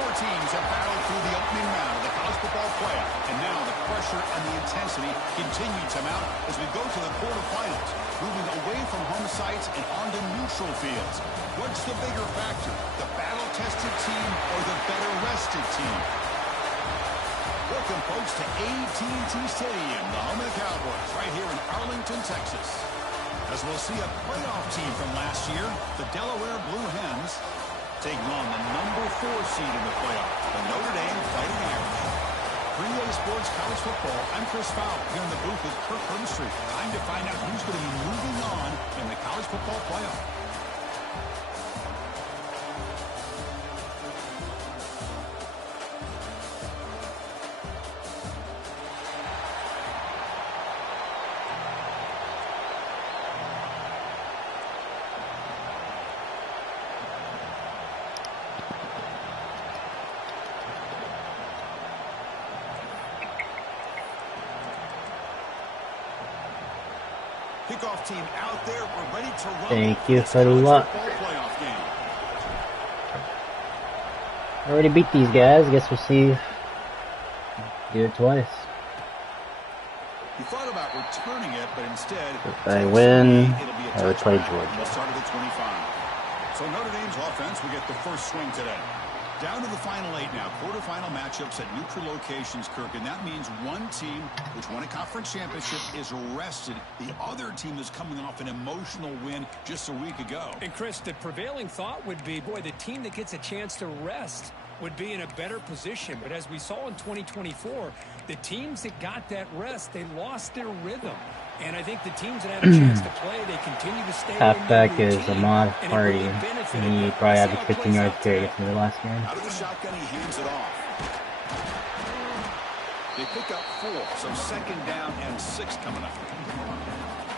Four teams have battled through the opening round of the college football playoff, and now the pressure and the intensity continue to mount as we go to the quarterfinals, moving away from home sites and onto neutral fields. What's the bigger factor, the battle-tested team or the better-rested team? Welcome, folks, to AT&T Stadium, the home of the Cowboys, right here in Arlington, Texas. As we'll see a playoff team from last year, the Delaware Blue Hens, taking on the number 4 seed in the playoff, the Notre Dame Fighting Irish. For EA Sports College Football, I'm Chris Fowler here in the booth with Kirk Herbstreit. Time to find out who's going to be moving on in the college football playoff. Kickoff team out there. We're ready to run. Thank you for the luck. I already beat these guys. I guess we'll see. Do it twice. You thought about returning it, but instead, if I win, I would play Georgia. Started at 25. So Notre Dame's offense will get the first swing today. Down to the final 8 now. Quarterfinal matchups at neutral locations, Kirk. And that means one team, which won a conference championship, is rested. The other team is coming off an emotional win just a week ago. And, Chris, the prevailing thought would be, boy, the team that gets a chance to rest would be in a better position. But as we saw in 2024, the teams that got that rest, they lost their rhythm. And I think the teams that have a chance to play, they continue to stay. Halfback is a mod party. And he probably averaged 15 yards carry from the last game. Out of the shotgun, he hands it off. They pick up 4, so second down and 6 coming up.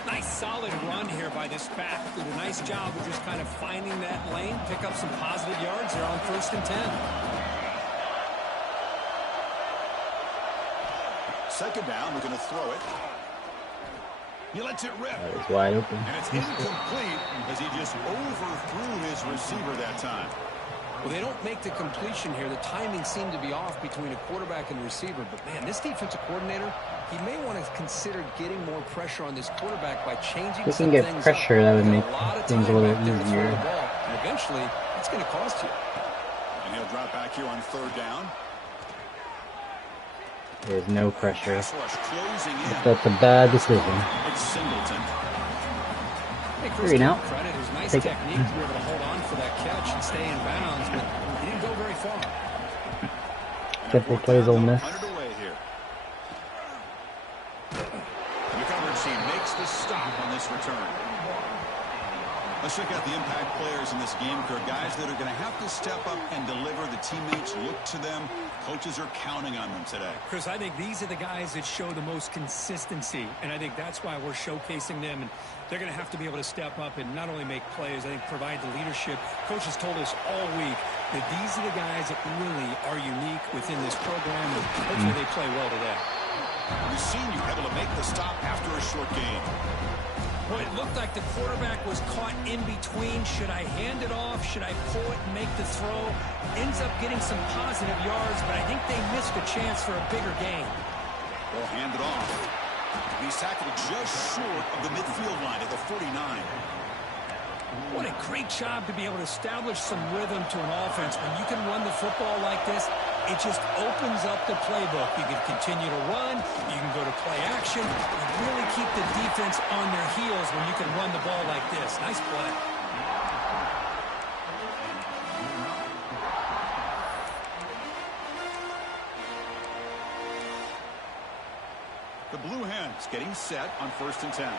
Nice solid run here by this back. Did a nice job of just kind of finding that lane, pick up some positive yards there on 1st and 10. Second down, we're going to throw it. He lets it rip. That was wide open. And it's incomplete as he just overthrew his receiver that time. Well, they don't make the completion here. The timing seemed to be off between a quarterback and receiver. But, man, this defensive coordinator, he may want to consider getting more pressure on this quarterback by changing some things. If we can get pressure, that would make things a little easier. And eventually, it's going to cost you. And he'll drop back here on 3rd down. There's no pressure. That's a bad decision. It's Singleton. Hey, 3 now. Credit his nice technique to be able to hold on for that catch and stay in bounds, but he didn't go very far. Simple plays Ole Miss. The coverage team makes the stop on this return. Let's check out the impact players in this game, Kirk. Guys that are going to have to step up and deliver. The teammates look to them. Coaches are counting on them today. Chris, I think these are the guys that show the most consistency, and I think that's why we're showcasing them. And they're going to have to be able to step up and not only make plays, I think provide the leadership. Coaches told us all week that these are the guys that really are unique within this program, and hopefully they play well today. We've seen you able to make the stop after a short gain. Well, it looked like the quarterback was caught in between. Should I hand it off? Should I pull it and make the throw? Ends up getting some positive yards, but I think they missed a chance for a bigger gain. They'll hand it off. He's tackled just short of the midfield line at the 49. What a great job to be able to establish some rhythm to an offense. When you can run the football like this, it just opens up the playbook. You can continue to run. You can go to play action. You really keep the defense on their heels when you can run the ball like this. Nice play. The Blue Hens getting set on 1st and 10.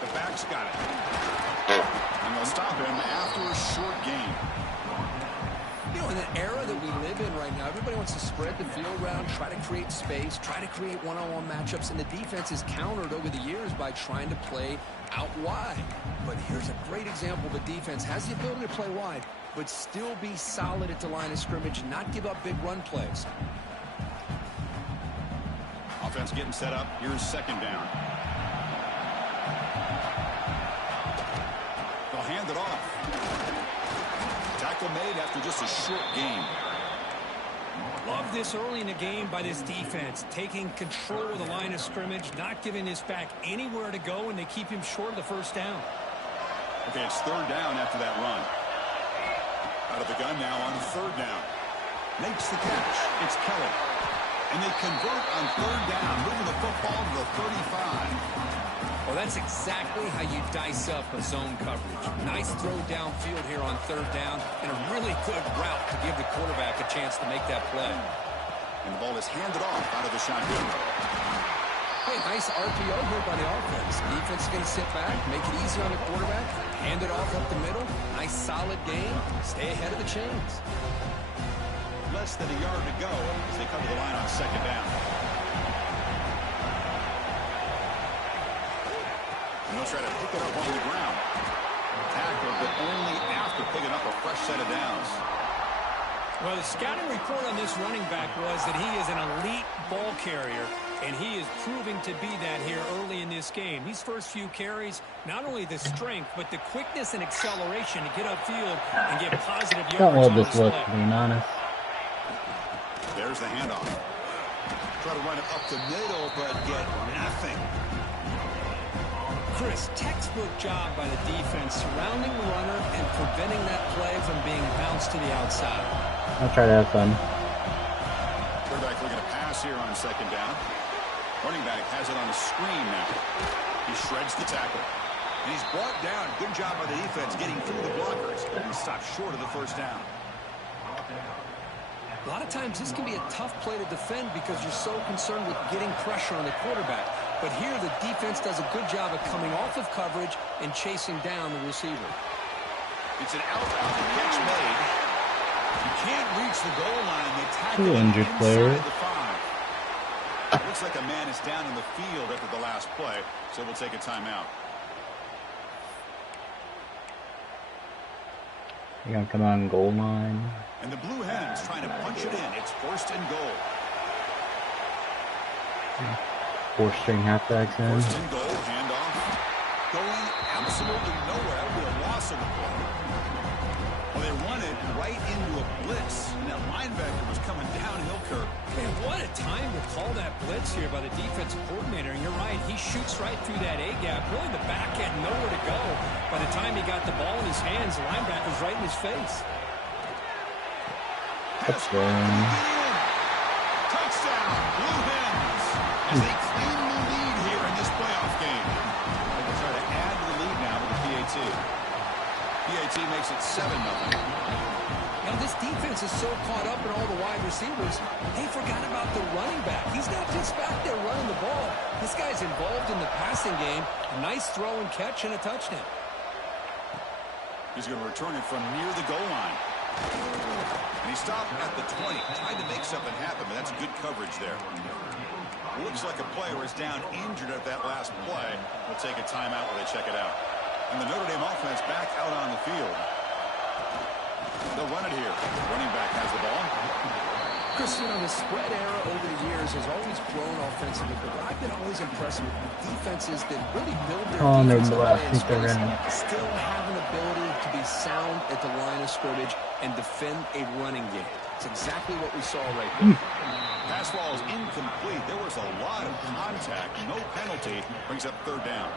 The back's got it. And they'll stop him after a short gain. You know, in the era that we live in right now, everybody wants to spread the field around, try to create space, try to create one-on-one matchups, and the defense is countered over the years by trying to play out wide. But here's a great example of a defense has the ability to play wide, but still be solid at the line of scrimmage, not give up big run plays. Offense getting set up. Here's 2nd down. They'll hand it off. tackle made after just a short game. Love this early in the game by this defense, taking control of the line of scrimmage, not giving this back anywhere to go, and they keep him short of the first down. Okay, it's third down after that run. Out of the gun now on third down. Makes the catch. It's Kelly. And they convert on third down, moving the football to the 35. Well, that's exactly how you dice up a zone coverage. Nice throw downfield here on third down, and a really good route to give the quarterback a chance to make that play. And the ball is handed off out of the shotgun. Hey, nice RPO here by the offense. Defense is going to sit back, make it easy on the quarterback, hand it off up the middle. Nice solid game. Stay ahead of the chains. Less than a yard to go as they come to the line on second down. And they'll try to pick it up on the ground. Tackle, but only after picking up a fresh set of downs. Well, the scouting report on this running back was that he is an elite ball carrier, and he is proving to be that here early in this game. These first few carries, not only the strength, but the quickness and acceleration to get upfield and get positive yards. Don't love this look, being honest. There's the handoff. Try to run it up the middle, but get nothing. Chris, textbook job by the defense surrounding the runner and preventing that play from being bounced to the outside. I'll try to have fun. Quarterback looking to pass here on second down. Running back has it on a screen now. He shreds the tackle. And he's brought down. Good job by the defense getting through the blockers. But he stopped short of the first down. A lot of times this can be a tough play to defend because you're so concerned with getting pressure on the quarterback. But here the defense does a good job of coming off of coverage and chasing down the receiver. It's an out catch made. You can't reach the goal line. They tackle Two injured players. The 5. Looks like a man is down in the field after the last play, so we'll take a timeout. You're going to come on goal line. And the Blue Hens trying to punch it in. It's first and goal. 4-string halfbacks in. First and goal, handoff. Going absolutely nowhere. That would be a loss of the play. Well, they run it right into a blitz. And that linebacker was coming downhill, Kirk. Man, what a time to call that blitz here by the defensive coordinator. And you're right, he shoots right through that A-gap. Really the back end, nowhere to go. By the time he got the ball in his hands, the linebacker's right in his face. Touchdown. Touchdown, Blue Hens. As they claim the lead here in this playoff game. They will try to add to the lead now with the PAT. PAT makes it 7-0. Now this defense is so caught up in all the wide receivers, they forgot about the running back. He's not just back there running the ball. This guy's involved in the passing game. A nice throw and catch and a touchdown. He's going to return it from near the goal line. And he stopped at the 20, trying to make something happen, but that's good coverage there. Looks like a player is down injured at that last play. We'll take a timeout while they check it out. And the Notre Dame offense back out on the field. They'll run it here. The running back has the ball. Chris, you know, the spread era over the years has always grown offensively, but I've been always impressed with defenses that really build their defensive play in space, still have an ability to be sound at the line of scrimmage and defend a running game. It's exactly what we saw right there. Pass ball is incomplete. There was a lot of contact. No penalty. Brings up third down.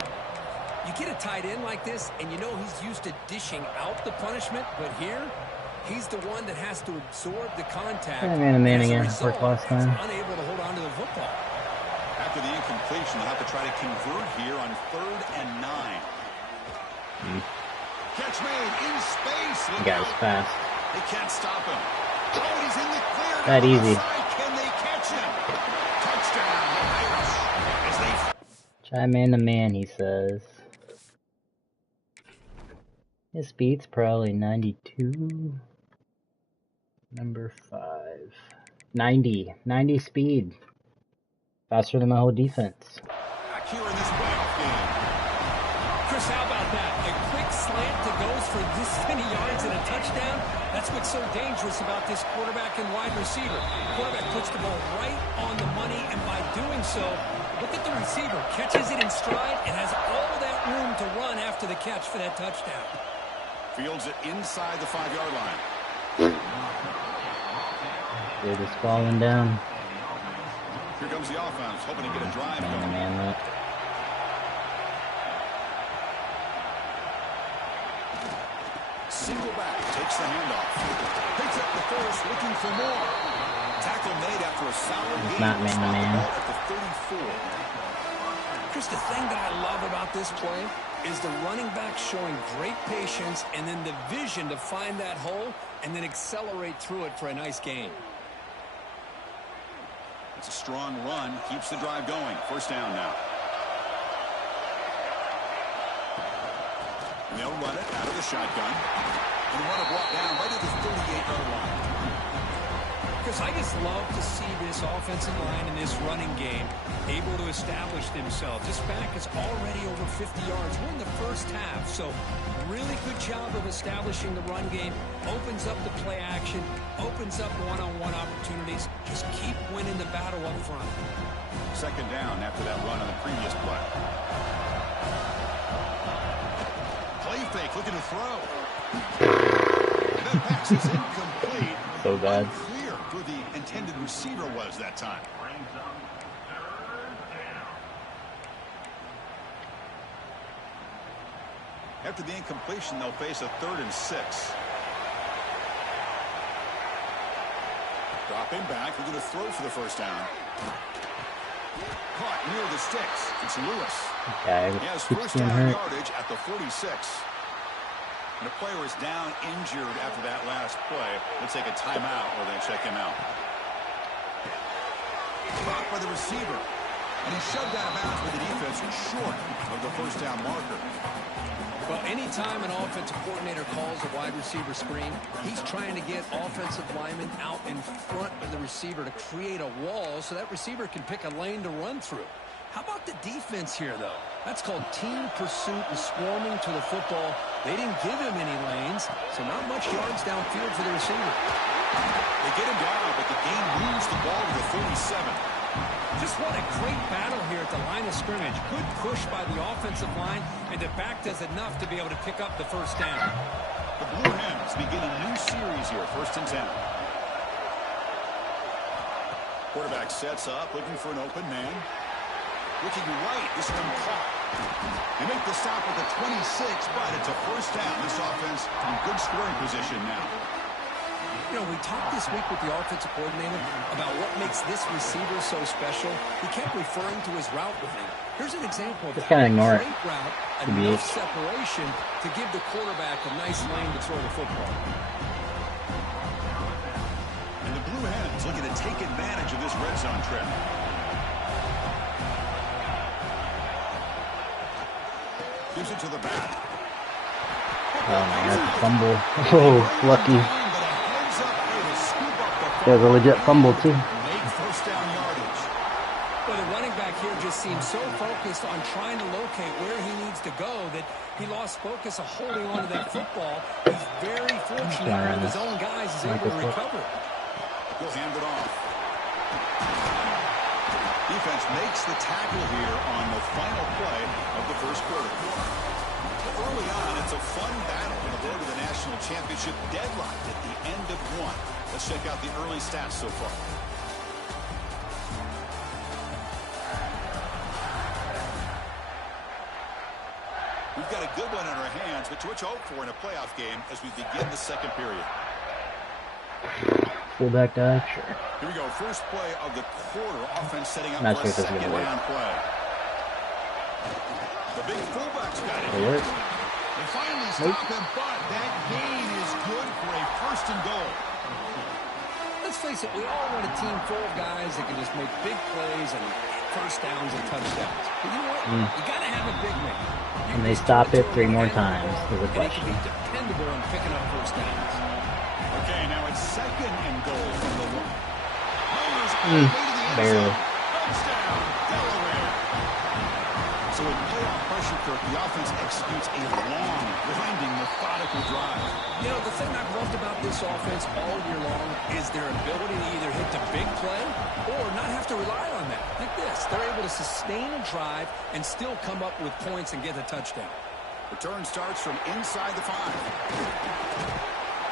You get a tight end like this, and you know he's used to dishing out the punishment, but here, he's the one that has to absorb the contact. Man again, worked last time. Unable to hold on to the football. After the incompletion, they'll have to try to convert here on 3rd and 9. Catch made in space. The guy's fast. They can't stop him. Oh, he's in the clear. That easy. Can they catch him? Touchdown, the Irish. As they... Try man to man, he says. His speed's probably 92. Number 5. 90. 90 speed. Faster than my whole defense. Back here in this playoff game. Chris, how about that? A quick slant that goes for this many yards and a touchdown. That's what's so dangerous about this quarterback and wide receiver. The quarterback puts the ball right on the money, and by doing so, look at the receiver. Catches it in stride and has all that room to run after the catch for that touchdown. Fields it inside the 5-yard line. They're just falling down. Here comes the offense, hoping to get a drive Man, going. man, look. Single back, takes the handoff. Picks up the first, looking for more. Tackle made after a solid It's gain. not man-to-man. At the 34. Chris, the thing that I love about this play is the running back showing great patience and then the vision to find that hole and then accelerate through it for a nice gain. It's a strong run, keeps the drive going. First down now. And they'll run it out of the shotgun. And run it brought down right at the 38-yard line. Because I just love to see this offensive line in this running game able to establish themselves. This back is already over 50 yards. We're in the first half, so really good job of establishing the run game. Opens up the play action, opens up one-on-one opportunities. Just keep winning the battle up front. Second down after that run on the previous play. Play fake, looking to throw. That pass is incomplete. So bad. Unclear who the intended receiver was that time. After the incompletion, they'll face a 3rd and 6. Dropping back, looking to throw for the first down. Caught near the sticks. It's Lewis. Okay, He has keeps first getting down hurt. yardage at the 46. And the player is down injured after that last play. Let's take a timeout while they check him out. Blocked by the receiver. And he's shoved out of bounds with the defense short of the first down marker. Well, anytime an offensive coordinator calls a wide receiver screen, he's trying to get offensive linemen out in front of the receiver to create a wall so that receiver can pick a lane to run through. How about the defense here, though? That's called team pursuit and swarming to the football. They didn't give him any lanes, so not much yards downfield for the receiver. They get him down, but the game moves the ball to the 37. Just what a great battle here at the line of scrimmage. Good push by the offensive line, and the back does enough to be able to pick up the first down. The Blue Hens begin a new series here, 1st and 10. Quarterback sets up, looking for an open man. Looking right, this one caught. They make the stop at the 26, but it's a first down. This offense in good scoring position now. You know, we talked this week with the offensive coordinator about what makes this receiver so special. He kept referring to his route with him. Here's an example of Just that. kinda ignore it. Great route, To be enough it. separation to give the quarterback a nice lane to throw the football. And the Blue Hens looking to take advantage of this red zone trip. Gives it to the back. Oh my god, fumble. Oh, lucky. There's a legit fumble too. Make first down yardage. Well, the running back here just seems so focused on trying to locate where he needs to go that he lost focus of holding on to that football. He's very fortunate one of his own guys is able to recover. He'll hand it off. Defense makes the tackle here on the final play of the first quarter. Early on, it's a fun battle for the road to the national championship, deadlocked at the end of one. Let's check out the early stats so far. We've got a good one in our hands, but to which hope for in a playoff game as we begin the second period. Fullback dive, sure. Here we go, first play of the quarter. Offense setting up Not for sure a if this is second gonna work. down play. The big fullback's got it. It'll work. They finally stop him, but that gain is good for a 1st and goal. Let's face it, we all want a team full of guys that can just make big plays and first downs and touchdowns. But you know what? You got to have a big man. And they stop it 3 more times is the And he question. can be dependable in picking up first downs. Okay, now it's 2nd and goal from the one. Barely. Touchdown, Delaware. So in playoff pressure, Kirk, the offense executes a long, grinding, methodical drive. You know, the thing I've loved about this offense all year long is their ability to either hit the big play or not have to rely on that. Like this, they're able to sustain a drive and still come up with points and get a touchdown. Return starts from inside the 5.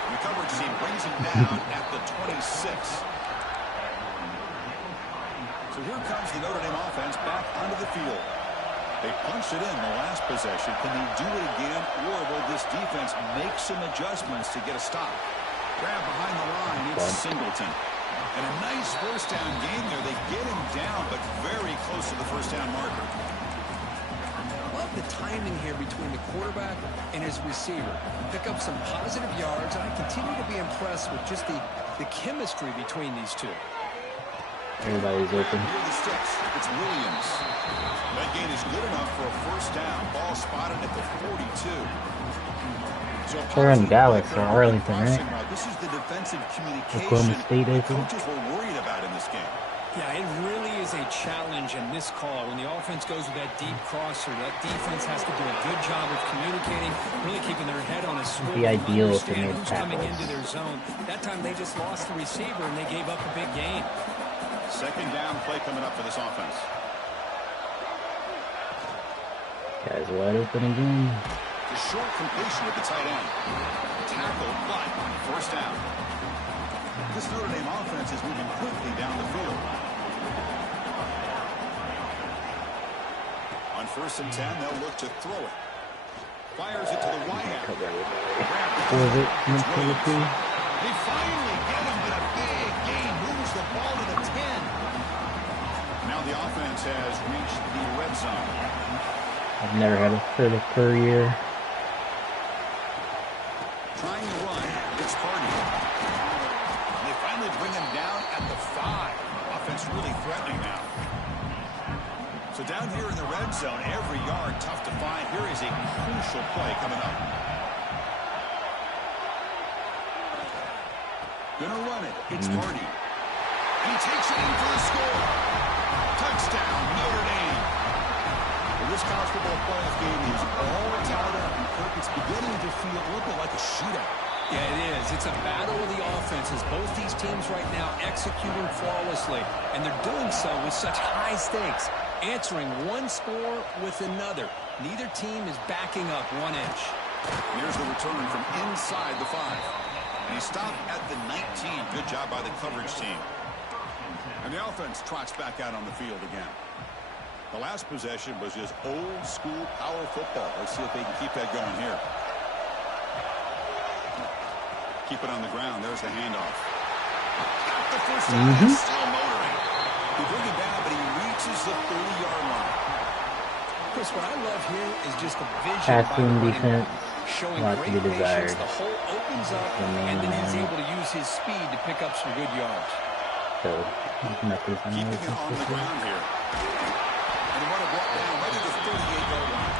And the coverage team brings him down at the 26. So here comes the Notre Dame offense back onto the field. They punched it in the last possession. Can they do it again, or will this defense make some adjustments to get a stop? Grab behind the line, it's Singleton. And a nice first down game there. They get him down, but very close to the first down marker. Love the timing here between the quarterback and his receiver. Pick up some positive yards, and I continue to be impressed with just the chemistry between these two. Everybody's open. Near the sticks, it's Williams. That gain is good enough for a first down. Ball spotted at the 42. So They're in Dallas or Arlington, right? This is the defensive Oklahoma communication State, I think. coaches were worried about in this game. Yeah, it really is a challenge in this call. When the offense goes with that deep crosser, that defense has to do a good job of communicating, really keeping their head on a swivel. It'd be ideal if they Understand made who's coming tackles. into their zone. That time they just lost the receiver and they gave up a big gain. Second down play coming up for this offense. Guys wide open again. The short completion with the tight end. Tackle, but first down. This Notre Dame offense is moving quickly down the field. On 1st and 10, they'll look to throw it. Fires it to the wide out. They finally get him, but a big gain moves the ball to the 10. Now the offense has reached the red zone. I've never had a heard of per year. Trying to run, it's Hardy. They finally bring him down at the 5. Offense really threatening now. So down here in the red zone, every yard tough to find. Here is a crucial play coming up. Gonna run it. It's Hardy. And he takes it in for the score. Touchdown, Notre Dame. Well, this college football playoff game is all tied up, and Kirk, it's beginning to feel a little bit like a shootout. Yeah, it is. It's a battle of the offenses. Both these teams right now executing flawlessly, and they're doing so with such high stakes, answering one score with another. Neither team is backing up 1 inch. Here's the return from inside the 5. And he stopped at the 19. Good job by the coverage team. And the offense trots back out on the field again. The last possession was just old school power football. Let's see if they can keep that going here. Keep it on the ground. There's the handoff. Got the first down. Still motoring. They bring him down, but he reaches the 30-yard line. Chris, what I love here is just the vision Passing by the running defense, back, showing lot to great be patience. desired. The hole opens up, and then he's able to use his speed to pick up some good yards. So, nothing's on Keeping it on the ground here. And the runner brought down right at the 38-yard line.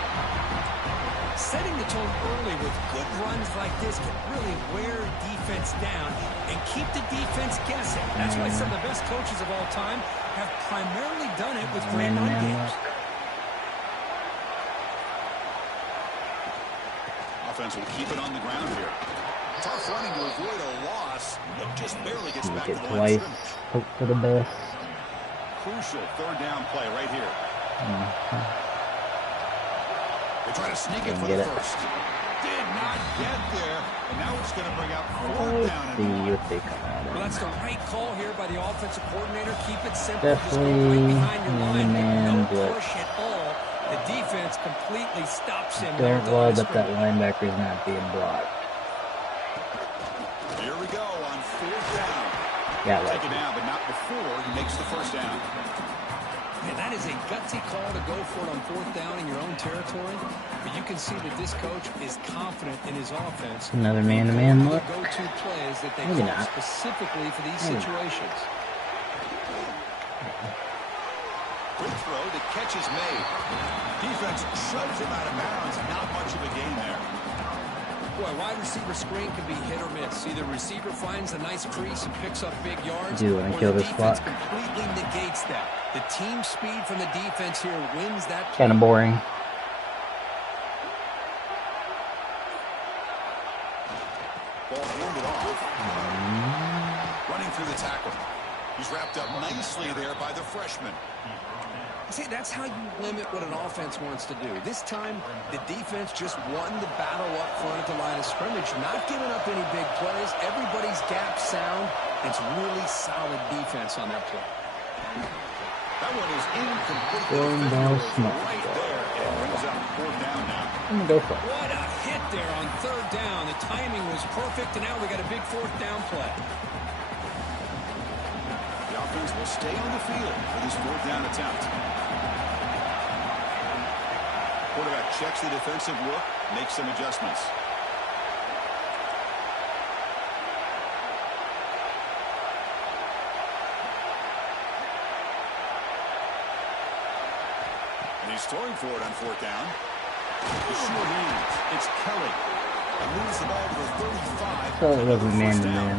Setting the tone early with good runs like this can really wear defense down and keep the defense guessing. That's why some of the best coaches of all time have primarily done it with great run games. Offense will keep it on the ground here. Tough running to avoid a loss, but just barely gets back to the line of scrimmage. Hope for the best. Crucial third down play right here. They try to sneak it for the first. Did not get there, and now it's going to bring out fourth down. Let's see what they come out Well, of. that's the right call here by the offensive coordinator. Keep it simple. Definitely Just go right behind your line. man No blitz. push at all. The defense completely stops him. Don't love that linebacker's not being blocked. Here we go on fourth down. Yeah, Take like it down, but not before he makes the first down. And that is a gutsy call to go for it on fourth down in your own territory. But you can see that this coach is confident in his offense. another man-to-man look. Go-to plays that they Maybe call not. specifically for these Maybe. situations. Quick throw, the catch is made. Defense shoves him out of bounds. Not much of a gain there. Boy, wide receiver screen can be hit or miss. Either receiver finds a nice crease and picks up big yards, Do you want to or kill the this defense spot? completely negates that. The team speed from the defense here wins that. Kind of boring. Ball handed off. Running through the tackle. He's wrapped up nicely there by the freshman. See, that's how you limit what an offense wants to do. This time, the defense just won the battle up front at the line of scrimmage, not giving up any big plays. Everybody's gap sound. It's really solid defense on that play. That one is incomplete. Right there. It brings up 4th down now. I'm going to go for it. What a hit there on 3rd down. The timing was perfect, and now we got a big 4th down play. The offense will stay on the field for this 4th down attempt. Quarterback checks the defensive look, makes some adjustments. And he's throwing for it on 4th down. The short hands. It's Kelly. And moves the ball to the 35. So it wasn't man-to-man.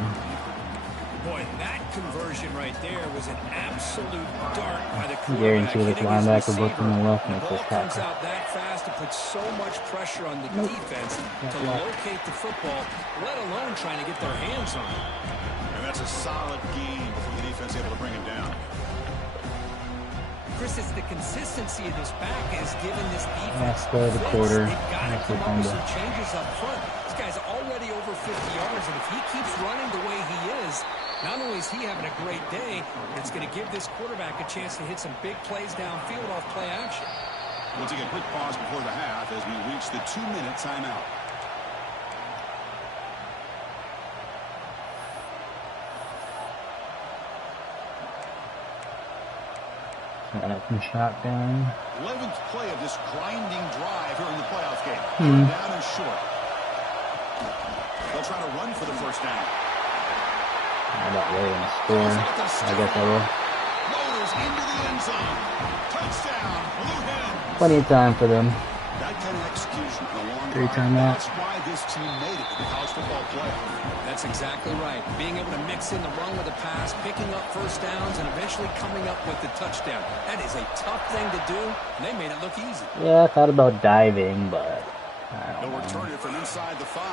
Boy, that conversion right there was an absolute dart by the quarterback. Guarantee this linebacker both on the left and the it's ball just comes tackle. out that fast to put so much pressure on the defense to locate the football, let alone trying to get their hands on it. And that's a solid gain before the defense able to bring him down. Chris, it's the consistency of this back has given this defense. That's the quarter. They've got to That's the come up with combo. some changes up front. This guy's already over 50 yards, and if he keeps running the way he is, not only is he having a great day, but it's going to give this quarterback a chance to hit some big plays downfield off play action. We'll take a quick pause before the half as we reach the 2-minute timeout. From shotgun. 11th play of this grinding drive here in the playoff game. Down and short. They'll try to run for the 1st down. How about really going to score? I guess I will. Motors into the end zone. Touchdown, Blue Hens. Plenty of time for them. That kind of execution in a long Great drive. timeout. That's why this team made it to the college football playoff. That's exactly right. Being able to mix in the run with the pass, picking up 1st downs, and eventually coming up with the touchdown. That is a tough thing to do, and they made it look easy. Yeah, I thought about diving, but I don't They'll know. return it from inside the 5.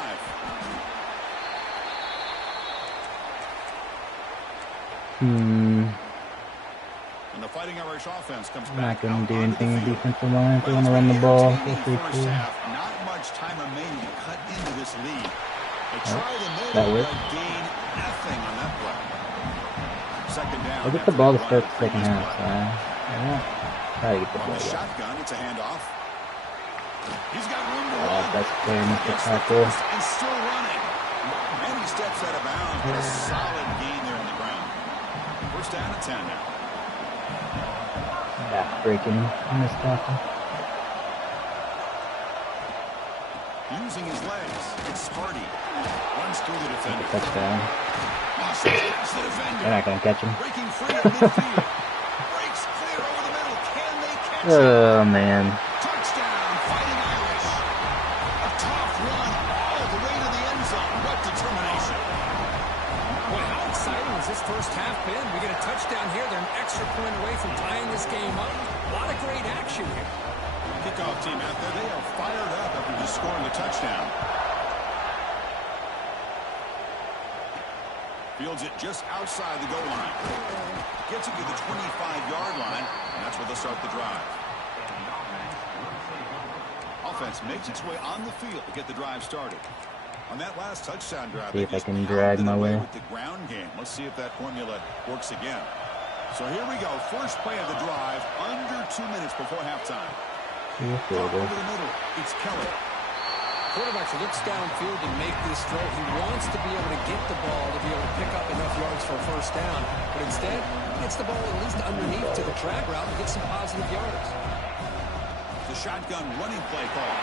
And the Fighting Irish offense comes I'm back. not going out to do onto the anything field. defensive line. If they Well, want to it's run been the ball, entertaining feel free first to. half. Not much time remaining to cut into this lead. They try the that middle, worked. but gain nothing on that play. 2nd down. I'll get the after ball to that start run the second previous half. play. Try to get the On ball. the Yeah. shotgun, it's a handoff. He's got room to Oh, run. that's player Mr. Gets the Tackle. first and still running. And he steps out of bounds. But a solid gain there on the ground. 1st down at 10 now. Yeah, breaking in this tackle. Using his legs, it's Sparty. Runs through the defender. Touchdown. Awesome catch, the defender. They're not going to catch him. Breaking free at midfield. Breaks clear over the middle. Can they catch him? Oh, man. Touchdown, Fighting Irish. A tough run all the way to the end zone. What determination. Boy, how exciting has this first half been? We get a touchdown here. They're an extra point away from tying this game up. A lot of great action here. Kickoff team out there. They are fired up after just scoring a touchdown. Fields it just outside the goal line. Gets it to the 25-yard line, and that's where they'll start the drive. Offense makes its way on the field to get the drive started. On that last touchdown drive, See if they I just can drag pounded my away way. with the ground game. Let's see if that formula works again. So here we go. First play of the drive, under 2 minutes before halftime. Yeah, Throw over the middle. It's Kelly. Quarterback looks downfield to make this throw. He wants to be able to get the ball to be able to pick up enough yards for a 1st down. But instead, he gets the ball at least underneath to the track route and get some positive yards. The shotgun running play call.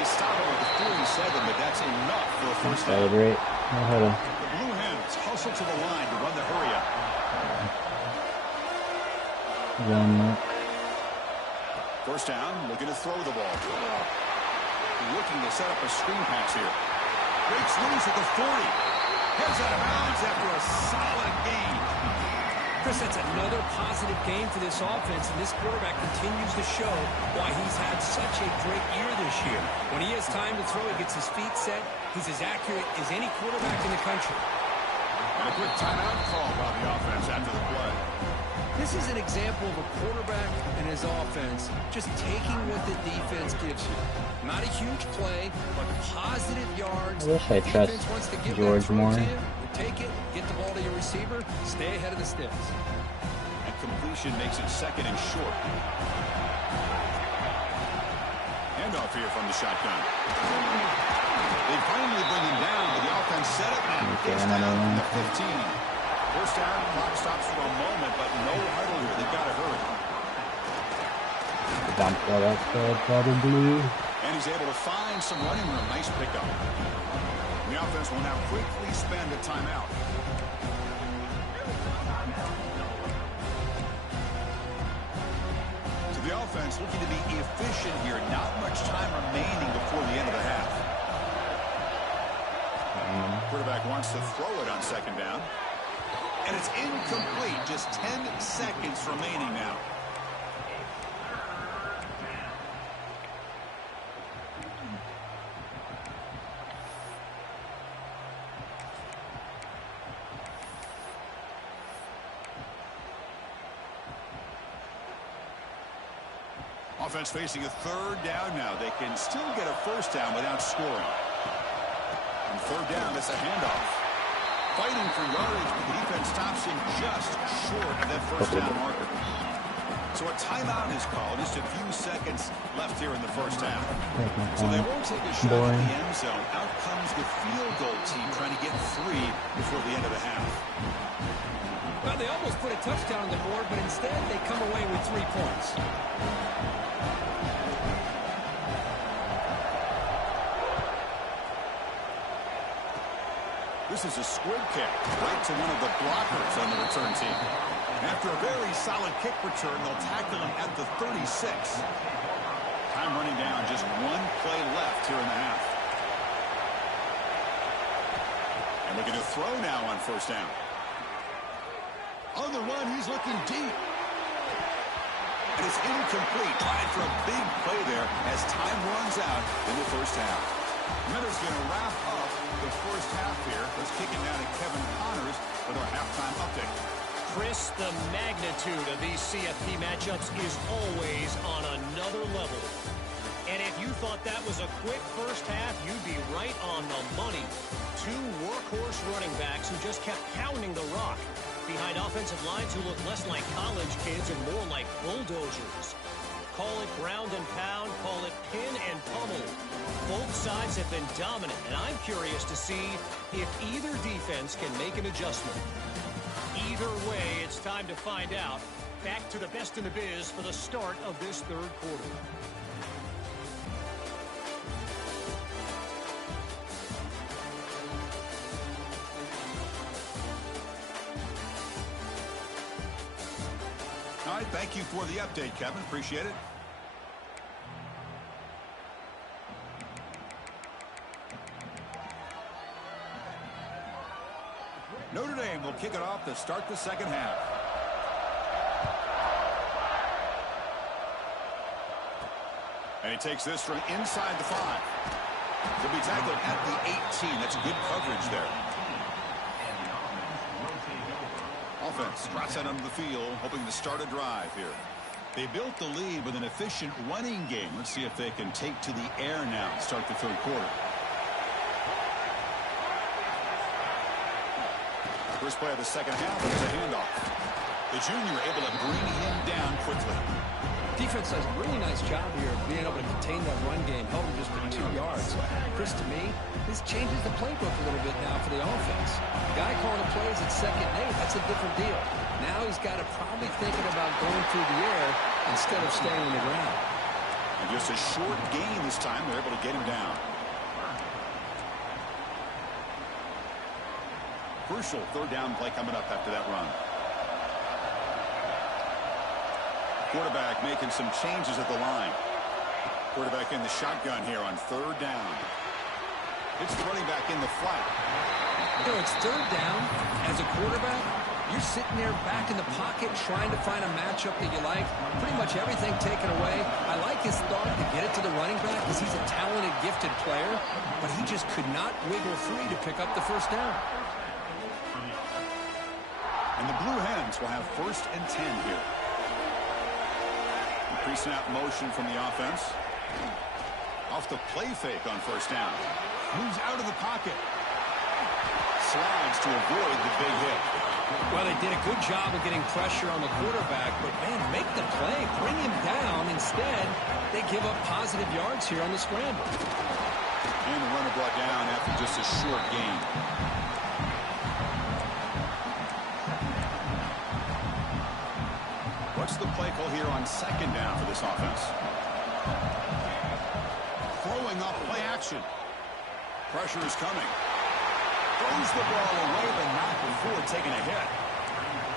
They stop it with the 47, but that's enough for a 1st down. Celebrate. No huddle. The Blue Hens hustle to the line to run the hurry up. Zone look. 1st down, looking to throw the ball. Looking to set up a screen pass here. Breaks loose at the 40. Heads out of bounds after a solid gain. Chris, that's another positive game for this offense, and this quarterback continues to show why he's had such a great year this year. When he has time to throw, he gets his feet set. He's as accurate as any quarterback in the country. And a quick timeout call by the offense after the play. This is an example of a quarterback and his offense just taking what the defense gives you. Not a huge play, but positive yards. I wish I trust George more. You take it, get the ball to your receiver, stay ahead of the sticks. And completion makes it second and short. Handoff here from the shotgun. They finally bring him down, but the offense set it now. First down from the 15. First down, clock stops for a moment, but no huddle here. They've got to hurry. Dump that outside, probably. And he's able to find some running room. Nice pickup. The offense will now quickly spend a timeout. So the offense looking to be efficient here. Not much time remaining before the end of the half. Quarterback wants to throw it on second down. And it's incomplete. Just 10 seconds remaining now. Offense facing a third down now. They can still get a first down without scoring. And third down, it's a handoff. Fighting for yardage, but the defense stops him just short of that first down marker. So a timeout is called. Just a few seconds left here in the first half. So they won't take a shot at the end zone. Out comes the field goal team trying to get 3 before the end of the half. Well, they almost put a touchdown on the board, but instead they come away with 3 points. This is a squib kick right to one of the blockers on the return team. After a very solid kick return, they'll tackle him at the 36. Time running down, just 1 play left here in the half. And looking to throw now on first down. On the run, he's looking deep. And it's incomplete. Tried for a big play there as time runs out in the first half. Ritter's going to wrap up the first half here. Let's kick it down to Kevin Connors with our halftime update. Chris, the magnitude of these CFP matchups is always on another level. And if you thought that was a quick first half, you'd be right on the money. 2 workhorse running backs who just kept pounding the rock behind offensive lines who look less like college kids and more like bulldozers. Call it ground and pound, call it pin and pummel. Both sides have been dominant, and I'm curious to see if either defense can make an adjustment. Either way, it's time to find out. Back to the best in the biz for the start of this third quarter. All right, thank you for the update, Kevin. Appreciate it. Notre Dame will kick it off to start the second half. And he takes this from inside the 5. He'll be tackled at the 18. That's good coverage there. Offense trots out onto the field, hoping to start a drive here. They built the lead with an efficient running game. Let's see if they can take to the air now to start the third quarter. First play of the second half is a handoff. The junior able to bring him down quickly. Defense does a really nice job here of being able to contain that run game, held him just to 2 yards. Chris, to me, this changes the playbook a little bit now for the offense. The guy calling the plays at 2nd and 8, that's a different deal. Now he's got to probably thinking about going through the air instead of staying on the ground. And just a short gain this time. They're able to get him down. Crucial third down play coming up after that run. Quarterback making some changes at the line. Quarterback in the shotgun here on third down. It's the running back in the flat. You know, it's third down. As a quarterback, you're sitting there back in the pocket trying to find a matchup that you like. Pretty much everything taken away. I like his thought to get it to the running back because he's a talented, gifted player. But he just could not wiggle free to pick up the first down. And the Blue Hens will have 1st and 10 here. Pre-snap motion from the offense. Off the play fake on 1st down. Moves out of the pocket. Slides to avoid the big hit. Well, they did a good job of getting pressure on the quarterback, but, man, make the play. Bring him down. Instead, they give up positive yards here on the scramble. And the runner brought down after just a short gain. What's the play call here on 2nd down for this offense? Throwing up play action. Pressure is coming. Throws the ball away, but not before taking a hit.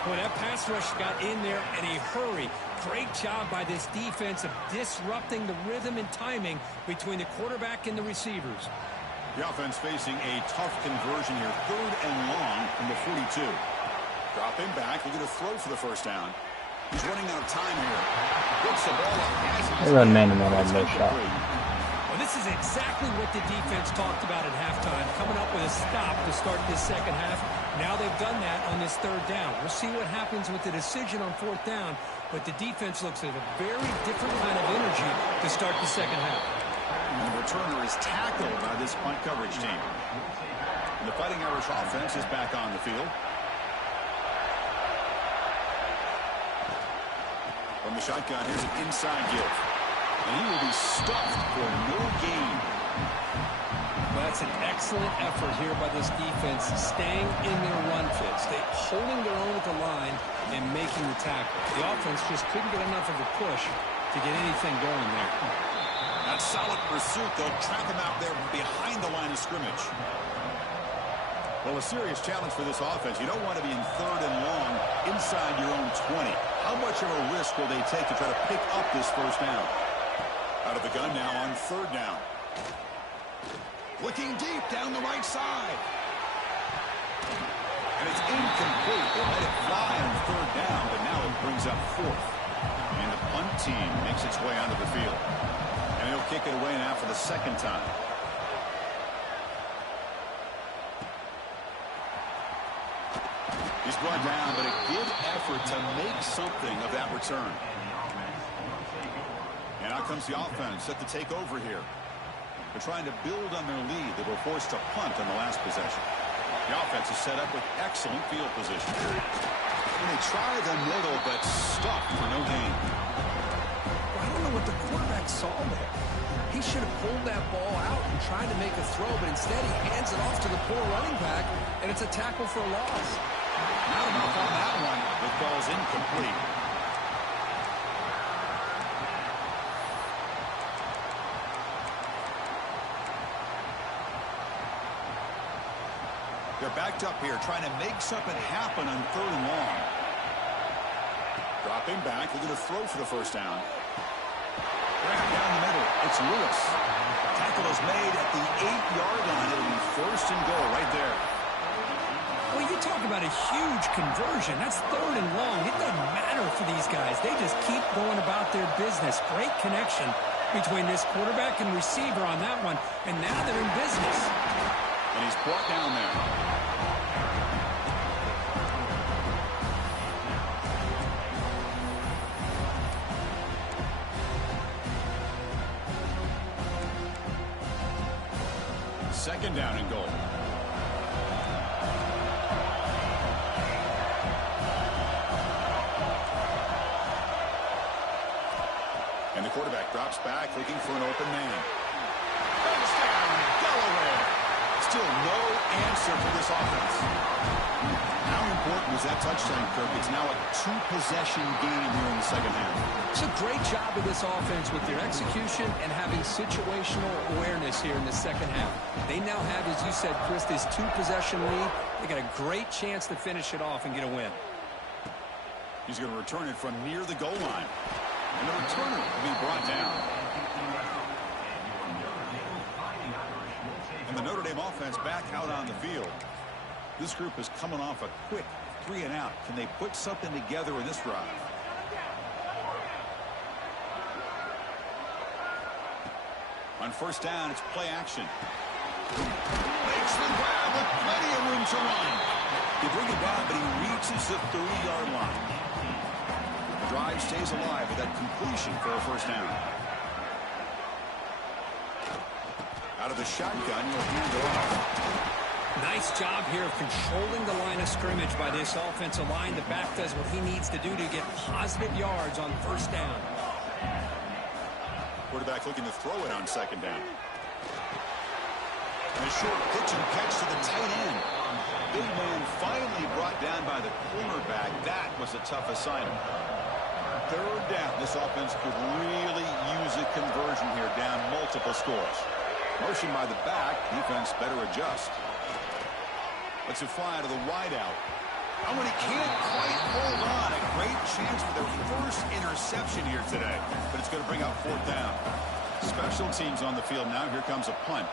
Well, that pass rush got in there in a hurry. Great job by this defense of disrupting the rhythm and timing between the quarterback and the receivers. The offense facing a tough conversion here. 3rd and long from the 42. Dropping back. They're going to throw for the 1st down. He's running out of time here. Puts the ball up. They run man-to-man on no shot. Well, this is exactly what the defense talked about at halftime, coming up with a stop to start this 2nd half. Now they've done that on this 3rd down. We'll see what happens with the decision on 4th down, but the defense looks at a very different kind of energy to start the 2nd half. And the returner is tackled by this punt coverage team. And the Fighting Irish offense is back on the field. From the shotgun, here's an inside give. And he will be stuffed for no gain. Well, that's an excellent effort here by this defense, staying in their run fits. They holding their own at the line and making the tackle. The offense just couldn't get enough of a push to get anything going there. That solid pursuit. They'll trap him out there behind the line of scrimmage. Well, a serious challenge for this offense. You don't want to be in 3rd and long inside your own 20. How much of a risk will they take to try to pick up this 1st down? Out of the gun now on 3rd down. Looking deep down the right side. And it's incomplete. They'll let it fly on 3rd down, but now it brings up 4th. And the punt team makes its way onto the field. And he'll kick it away now for the 2nd time. He's brought down, but a good effort to make something of that return. And out comes the offense set to take over here. They're trying to build on their lead. They were forced to punt on the last possession. The offense is set up with excellent field position. And they try the middle, but stuck for no gain. I don't know what the quarterback saw there. He should have pulled that ball out and tried to make a throw, but instead he hands it off to the poor running back, and it's a tackle for a loss. Not enough on that one. It falls incomplete. They're backed up here, trying to make something happen on 3rd and long. Dropping back, they're going to throw for the 1st down. Right down the middle, it's Lewis. Tackle is made at the 8-yard line. It'll be 1st and goal right there. Well, you talk about a huge conversion. That's 3rd and long. It doesn't matter for these guys. They just keep going about their business. Great connection between this quarterback and receiver on that one, and now they're in business. And he's brought down there. Second down and goal. And the quarterback drops back, looking for an open man. Touchdown, Delaware. Still no answer for this offense. How important was that touchdown, Kirk? It's now a 2-possession game here in the 2nd half. It's a great job of this offense with their execution and having situational awareness here in the 2nd half. They now have, as you said, Chris, this 2-possession lead. They got a great chance to finish it off and get a win. He's going to return it from near the goal line. And the returner will be brought down. And the Notre Dame offense back out on the field. This group is coming off a quick 3-and-out. Can they put something together in this drive? On 1st down, it's play action. Makes the grab with plenty of room to run. You bring it down, but he reaches the 30-yard line. The drive stays alive with that completion for a first down. Out of the shotgun, you'll hand it off. Nice job here of controlling the line of scrimmage by this offensive line. The back does what he needs to do to get positive yards on first down. Quarterback looking to throw it on second down. And a short pitch and catch to the tight end. Big man finally brought down by the cornerback. That was a tough assignment. Third down. This offense could really use a conversion here, down multiple scores. Motion by the back. Defense better adjust. Let's it fly out of the wideout. Oh, and he can't quite hold on. A great chance for their first interception here today. But it's going to bring up fourth down. Special teams on the field now. Here comes a punt.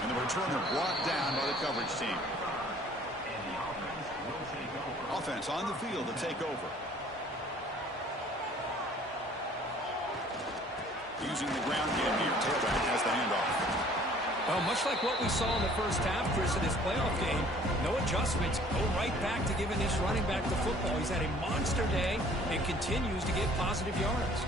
And the returner brought down by the coverage team. Offense on the field to take over. Using the ground game here. Tailback has the handoff. Well, much like what we saw in the first half, Chris, in this playoff game, no adjustments. Go right back to giving this running back the football. He's had a monster day and continues to get positive yards.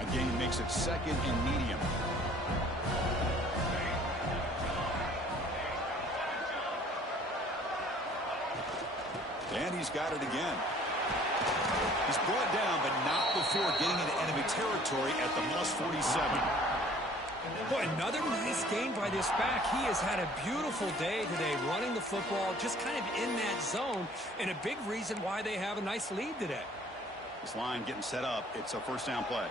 Again, makes it second and medium. And he's got it again. He's brought down, but not before getting into enemy territory at the +47. Boy, another nice game by this back. He has had a beautiful day today running the football, just kind of in that zone, and a big reason why they have a nice lead today. This line getting set up. It's a first down play.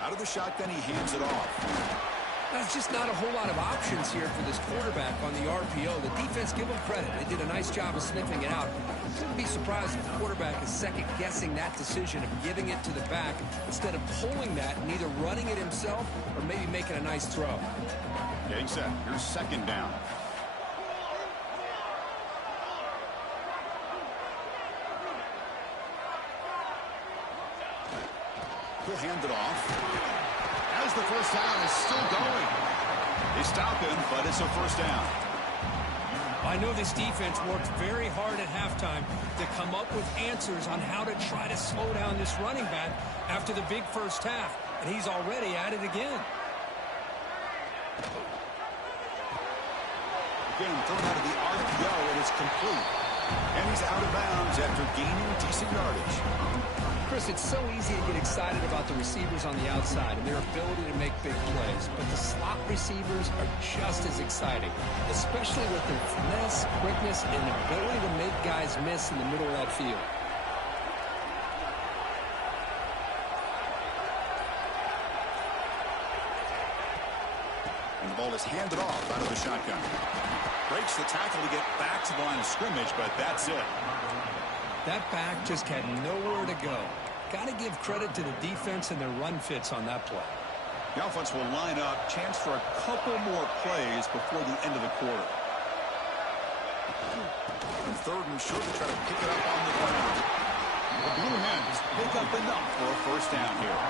Out of the shotgun, he hands it off. There's just not a whole lot of options here for this quarterback on the RPO. The defense, give them credit. They did a nice job of sniffing it out. Wouldn't be surprised if the quarterback is second-guessing that decision of giving it to the back instead of pulling that and either running it himself or maybe making a nice throw. Getting set. Here's second down. He'll hand it off. As the first down is still going. They stop him, but it's a first down. I know this defense worked very hard at halftime to come up with answers on how to try to slow down this running back after the big first half, and he's already at it again. Again, thrown out of the RPO, and it's complete. And he's out of bounds after gaining decent yardage. Chris, it's so easy to get excited about the receivers on the outside and their ability to make big plays, but the slot receivers are just as exciting, especially with their finesse, quickness, and ability to make guys miss in the middle of that field. And the ball is handed off out of the shotgun. Breaks the tackle to get back to the line of scrimmage, but that's it. That back just had nowhere to go. Got to give credit to the defense and their run fits on that play. The offense will line up. Chance for a couple more plays before the end of the quarter. And third and short to try to pick it up on the ground. The Blue Hens pick up enough for a first down here.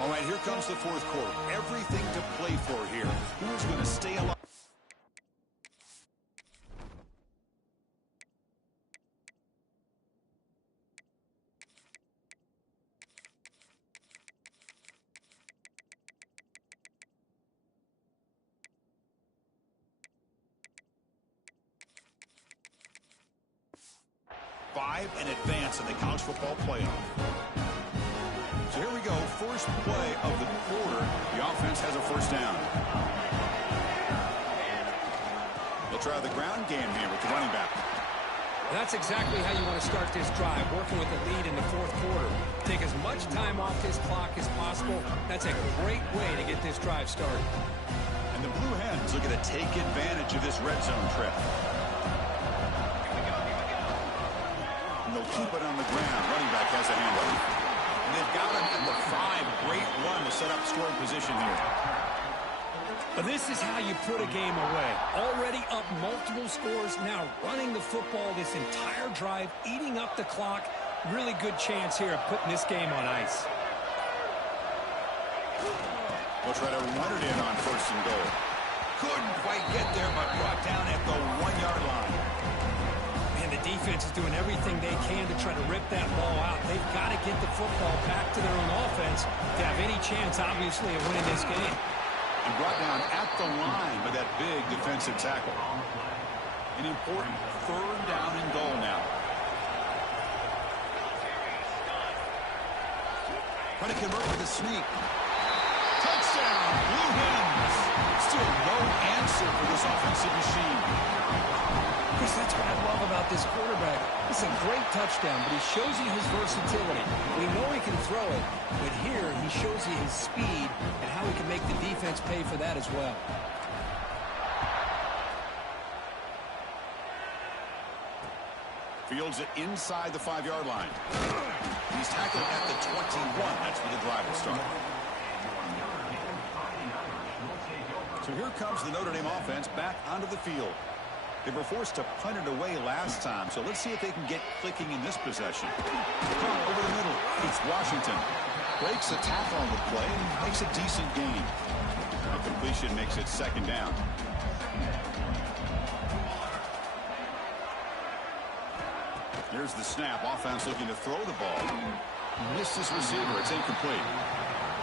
All right, here comes the fourth quarter. Everything to play for here. Who's going to stay alive? Five in advance in the college football playoff. So here we go, first play of the quarter. The offense has a first down. They'll try the ground game here with the running back. That's exactly how you want to start this drive, working with the lead in the fourth quarter. Take as much time off this clock as possible. That's a great way to get this drive started. And the Blue Hens looking to take advantage of this red zone trip. And they'll keep it on the ground. Running back has a handoff. And they've got him at the 5. Great run to set up scoring position here. But this is how you put a game away. Already up multiple scores, now running the football this entire drive, eating up the clock. Really good chance here of putting this game on ice. We'll try to run it in on 1st and goal. Couldn't quite get there, but brought down at the 1-yard line. And the defense is doing everything they can to try to rip that ball out. They've got to get the football back to their own offense to have any chance, obviously, of winning this game. And brought down at the line with that big defensive tackle. An important 3rd down and goal now. Trying to convert with a sneak. Touchdown, Blue Hens. Still no answer for this offensive machine. Chris, that's what I love about this quarterback. It's a great touchdown, but he shows you his versatility. We know he can throw it, but here he shows you his speed and how he can make the defense pay for that as well. Fields it inside the 5-yard line. He's tackled at the 21. That's where the drive will start. So here comes the Notre Dame offense back onto the field. They were forced to punt it away last time, so let's see if they can get clicking in this possession. Punt over the middle. It's Washington. Breaks a tackle on the play and makes a decent gain. A completion makes it 2nd down. Here's the snap. Offense looking to throw the ball. Missed his receiver. It's incomplete.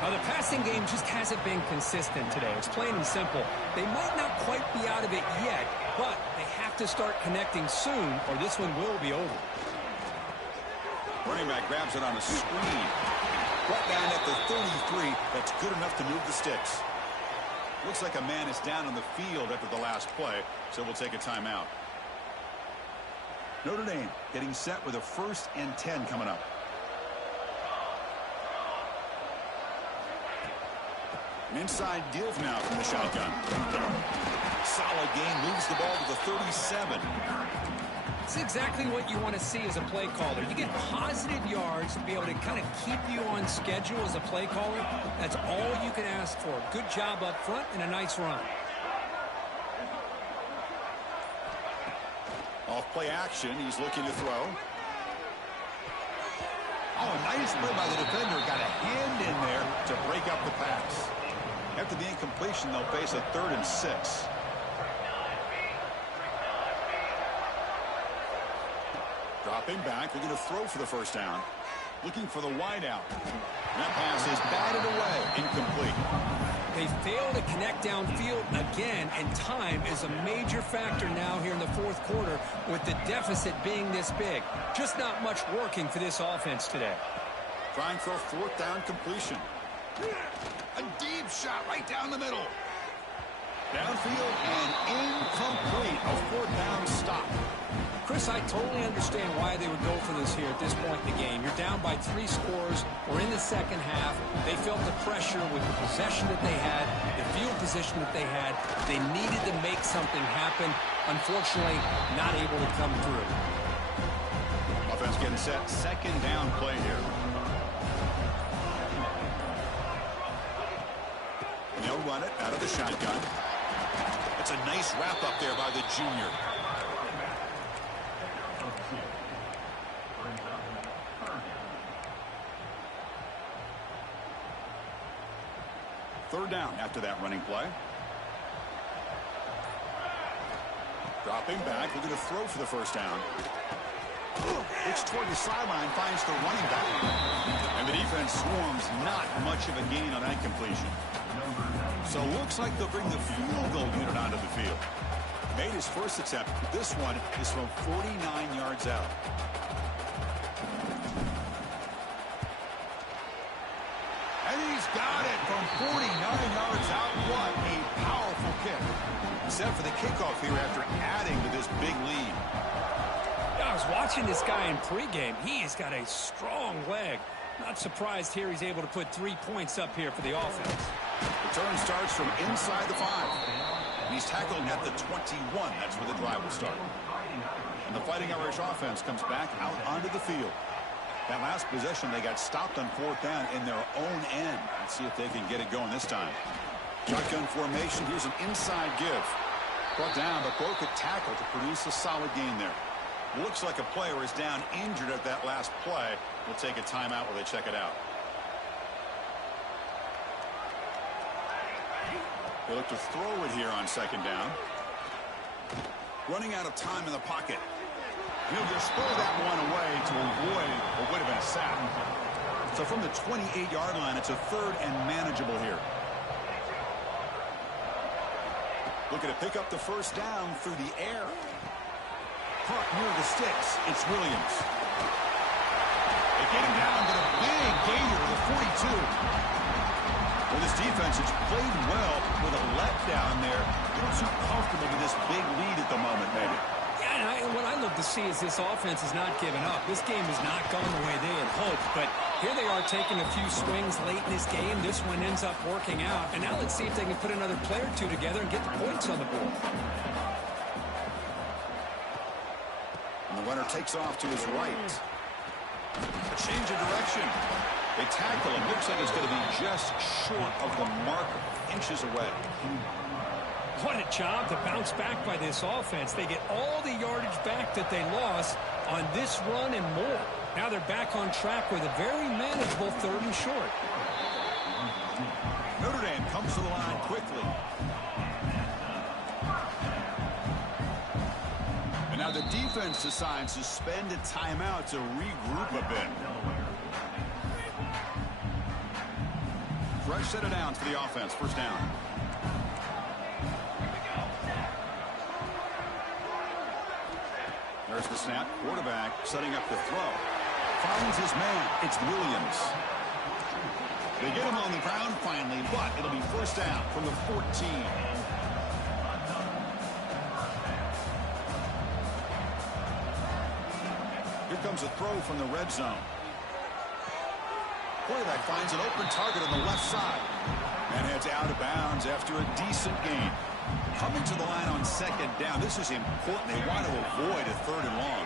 Now, the passing game just hasn't been consistent today. It's plain and simple. They might not quite be out of it yet, but they have to start connecting soon or this one will be over. Running back grabs it on a screen. Brought down at the 33. That's good enough to move the sticks. Looks like a man is down on the field after the last play, so we'll take a timeout. Notre Dame getting set with a 1st and 10 coming up. An inside give now from the shotgun. Solid gain, moves the ball to the 37. It's exactly what you want to see as a play caller. You get positive yards to be able to kind of keep you on schedule as a play caller. That's all you can ask for. Good job up front and a nice run. Off play action, he's looking to throw. Oh, a nice play by the defender. Got a hand in there to break up the pass. After the incompletion, they'll face a 3rd and 6. Dropping back, looking to throw for the 1st down. Looking for the wide out. That pass is batted away, incomplete. They fail to connect downfield again, and time is a major factor now here in the 4th quarter with the deficit being this big. Just not much working for this offense today. Trying for a 4th down completion. A deep shot right down the middle. Downfield and incomplete. A 4th down stop. Chris, I totally understand why they would go for this here at this point in the game. You're down by 3 scores. We're in the 2nd half. They felt the pressure with the possession that they had, the field position that they had. They needed to make something happen. Unfortunately, not able to come through. Offense getting set. 2nd down play here. They'll run it out of the shotgun. It's a nice wrap up there by the junior. Third down after that running play. Dropping back, looking to throw for the 1st down. It's toward the sideline, finds the running back. And the defense swarms, not much of a gain on that completion. So looks like they'll bring the field goal unit onto the field. Made his 1st attempt. This one is from 49 yards out. And he's got it from 49 yards out. What a powerful kick. Set for the kickoff here after adding to this big lead. That was watching this guy in pregame. He has got a strong leg. Not surprised here he's able to put 3 points up here for the offense. Return starts from inside the 5. He's tackled at the 21. That's where the drive will start. And the Fighting Irish offense comes back out onto the field. That last possession, they got stopped on 4th down in their own end. Let's see if they can get it going this time. Shotgun formation. Here's an inside give. Brought down, but broke a tackle to produce a solid gain there. Looks like a player is down injured at that last play. We'll take a timeout while they check it out. They look to throw it here on 2nd down. Running out of time in the pocket. He'll just throw that one away to avoid what would have been a sack. So from the 28-yard line, it's a 3rd and manageable here. Looking to pick up the 1st down through the air. Caught near the sticks. It's Williams. They get him down, but a big gainer to the 42. Well, this defense has played well with a letdown there. Not too comfortable with this big lead at the moment, maybe. Yeah, and what I love to see is this offense is not giving up. This game has not gone the way they had hoped, but here they are taking a few swings late in this game. This one ends up working out, and now let's see if they can put another play or 2 together and get the points on the board. And the runner takes off to his right. A change of direction. They tackle him. Looks like it's going to be just short of the marker, inches away. What a job to bounce back by this offense. They get all the yardage back that they lost on this run and more. Now they're back on track with a very manageable 3rd and short. Notre Dame comes to the line quickly. And now the defense decides to spend a timeout to regroup a bit. Fresh set of downs for the offense. 1st down. There's the snap. Quarterback setting up the throw. Finds his man. It's Williams. They get him on the ground finally, but it'll be 1st down from the 14. Here comes a throw from the red zone. Quarterback finds an open target on the left side. And heads out of bounds after a decent gain. Coming to the line on 2nd down. This is important. They want to avoid a 3rd and long.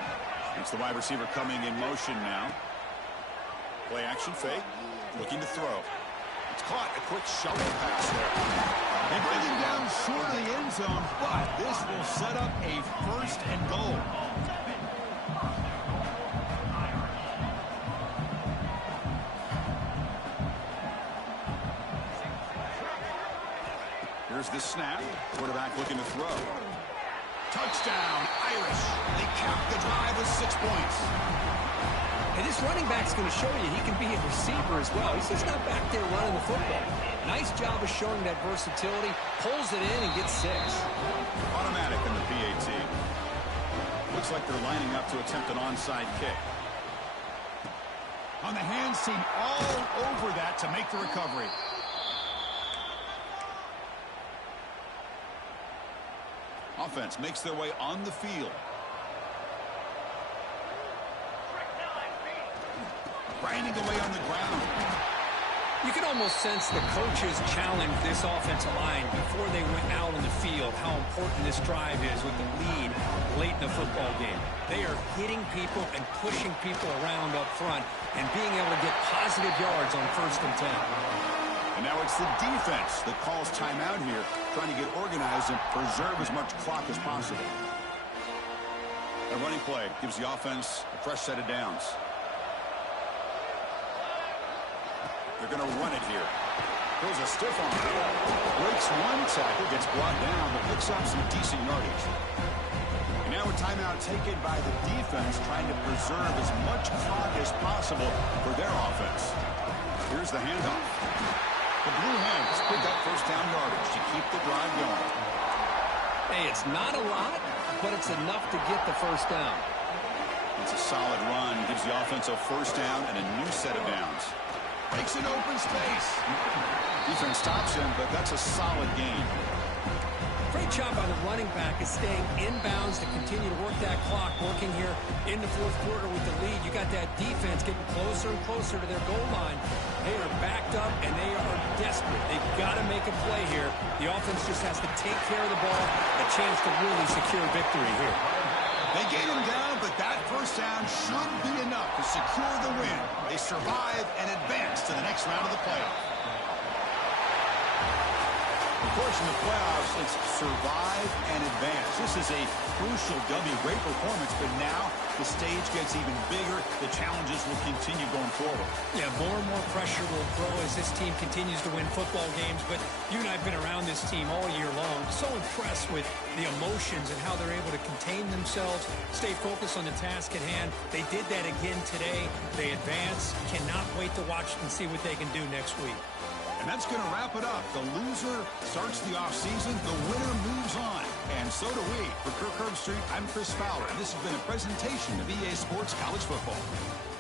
It's the wide receiver coming in motion now. Play action fake. Looking to throw. It's caught. A quick shovel pass there. They bring him down short of the end zone, but this will set up a 1st and goal. Here's the snap. Quarterback looking to throw. Touchdown, Irish. They count the drive with 6 points. And this running back's going to show you he can be a receiver as well. He's just not back there running the football. Nice job of showing that versatility. Pulls it in and gets 6. Automatic in the PAT. Looks like they're lining up to attempt an onside kick. On the hands team all over that to make the recovery. Offense makes their way on the field. Grinding away on the ground. You can almost sense the coaches challenge this offensive line before they went out on the field, how important this drive is with the lead late in the football game. They are hitting people and pushing people around up front and being able to get positive yards on 1st and 10. And now it's the defense that calls timeout here, trying to get organized and preserve as much clock as possible. A running play gives the offense a fresh set of downs. They're going to run it here. Throws a stiff arm. Breaks one tackle, gets brought down, but picks up some decent yardage. And now a timeout taken by the defense, trying to preserve as much clock as possible for their offense. Here's the handoff. The Blue Hens pick up 1st down yardage to keep the drive going. Hey, it's not a lot, but it's enough to get the 1st down. It's a solid run. Gives the offense a 1st down and a new set of downs. Makes an open space. Defense stops him, but that's a solid gain. Great Great job by the running back is staying inbounds to continue to work that clock, working here in the fourth quarter with the lead. You got that defense getting closer and closer to their goal line. They are backed up, and they are desperate. They've got to make a play here. The offense just has to take care of the ball, a chance to really secure victory here. They gain him down, but that first down should be enough to secure the win. They survive and advance to the next round of the playoffs. Of course, in the playoffs, it's survive and advance. This is a crucial W. Great performance, but now the stage gets even bigger. The challenges will continue going forward. Yeah, more and more pressure will grow as this team continues to win football games. But you and I have been around this team all year long. So impressed with the emotions and how they're able to contain themselves, stay focused on the task at hand. They did that again today. They advance. Cannot wait to watch and see what they can do next week. And that's going to wrap it up. The loser starts the offseason. The winner moves on. And so do we. For Kirk Herbstreit, I'm Chris Fowler. This has been a presentation of EA Sports College Football.